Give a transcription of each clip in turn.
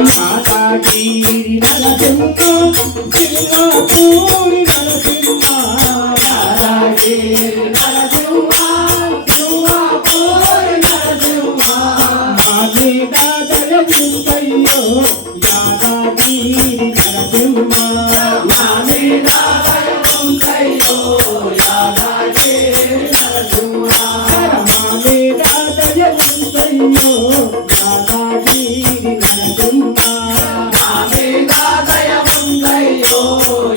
యాదగిరి నరసింహ సింహాపూరి నరసింహ యాదగిరి నరసింహ సింహాపూరి నరసింహ మా మీద దయ ఉందయ్యో యాదగిరి నరసింహ మా మీద దయ ఉందయ్యో యాదగిరి నరసింహ మా మీద దయ ఉందయ్యో యాదగిరి నరసింహ మా మీద దయ ఉందయ్యో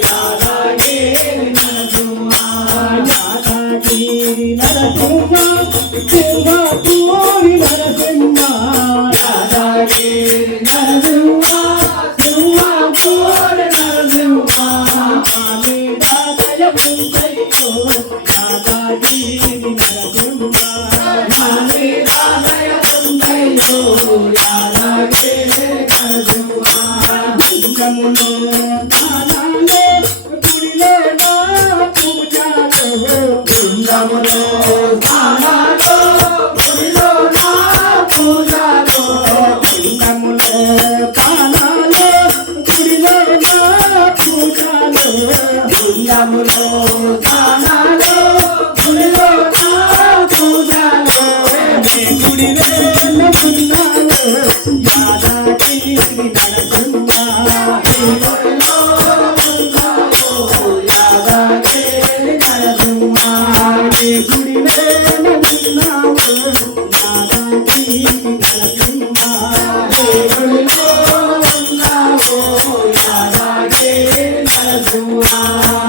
యాదగిరి నరసింహ యాదగిరి నరసింహ సింహాపూరి నరసింహ యాదగిరి నరసింహ సింహాపూరి నరసింహ మా మీద దయ ఉందయ్యో యాదగిరి నరసింహ మా మీద దయ ఉందయ్యో యాదగిరి నరసింహ లింగములో తాళాలే గుడిలో నా పూజలో లింగములో తాళాలో గుడిలో నా పూజలో లింగములో తాళాలే గుడిలో నా పూజలో లింగములో తాళాలో గుడిలో నా పూజలో గుడిలో ఉన్నావు యాదగిరి నరసింహ గుడిలో ఉన్నావు యాదగిరి నరసింహ గుడిలో ఉన్నావు యాదగిరి నరసింహ గుడిలో ఉన్నావు యాదగిరి నరసింహ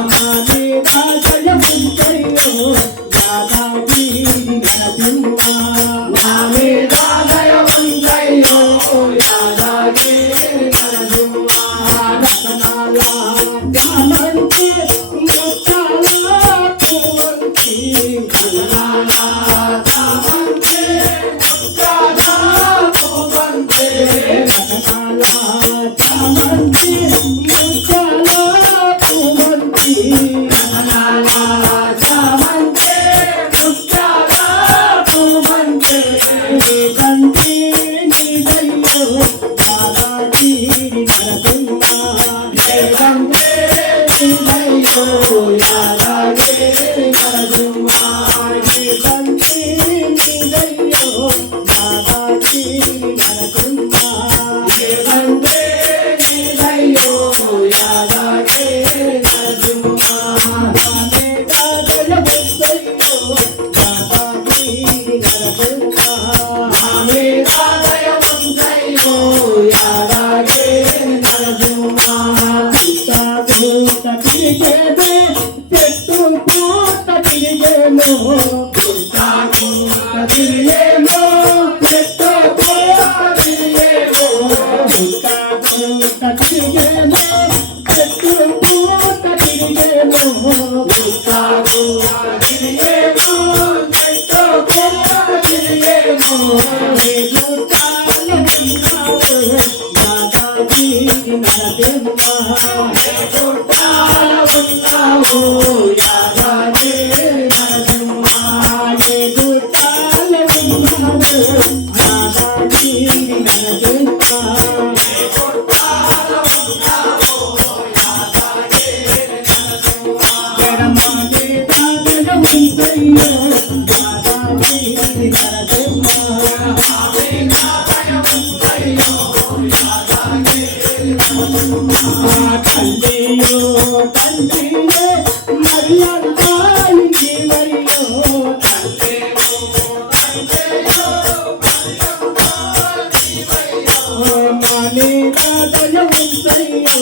మా మీద దయ ఉందయ్యో యాదగిరి నరసింహ మా మీద దయ ఉందయ్యో యాదగిరి నరసింహ రతనాల చామంతి ముత్యాల పూవంతి రతనాల చామంతి ముత్యాల పూవంతి రతనాల చామంతి ముత్యాల పూవంతి రతనాల చామంతి ముత్యాల పూవంతి కంటి నీదయ్యో యాదగిరి నరసింహ కంటి నీదయ్యో యాదగిరి నరసింహ కంటి నీదయ్యో యాదగిరి నరసింహ కంటి నీదయ్యో యాదగిరి నరసింహ మా మీద దయ ఉందయ్యో యాదగిరి నరసింహ మా మీద దయ ఉందయ్యో యాదగిరి నరసింహ పుట్ట తిరిగేదే చెట్టు పూట తిరిగేమో పుట్ట తిరిగేమో చెట్టు పూట తిరిగేమో పుట్ట తిరిగేమో చెట్టు పూట తిరిగేమో పుట్ట తిరిగేమో చెట్టు పూట తిరిగేమో గుట్టాల ఉన్నావు యాదగిరి నరసింహ గుట్టాల ఉన్నావు యాదగిరి నరసింహ గుట్టాల ఉన్నావు యాదగిరి నరసింహ గుట్టాల ఉన్నావు యాదగిరి నరసింహ మా మీద దయ ఉందయ్యో యాదగిరి నరసింహ మా మీద దయ ఉందయ్యో యాదగిరి నరసింహ తండ్రియో తండ్రియో మరి అంతాయి నీవయ్యో తండ్రియో తండ్రియో మరి అంతాయి నీవయ్యో మా మీద దయ ఉందయ్యో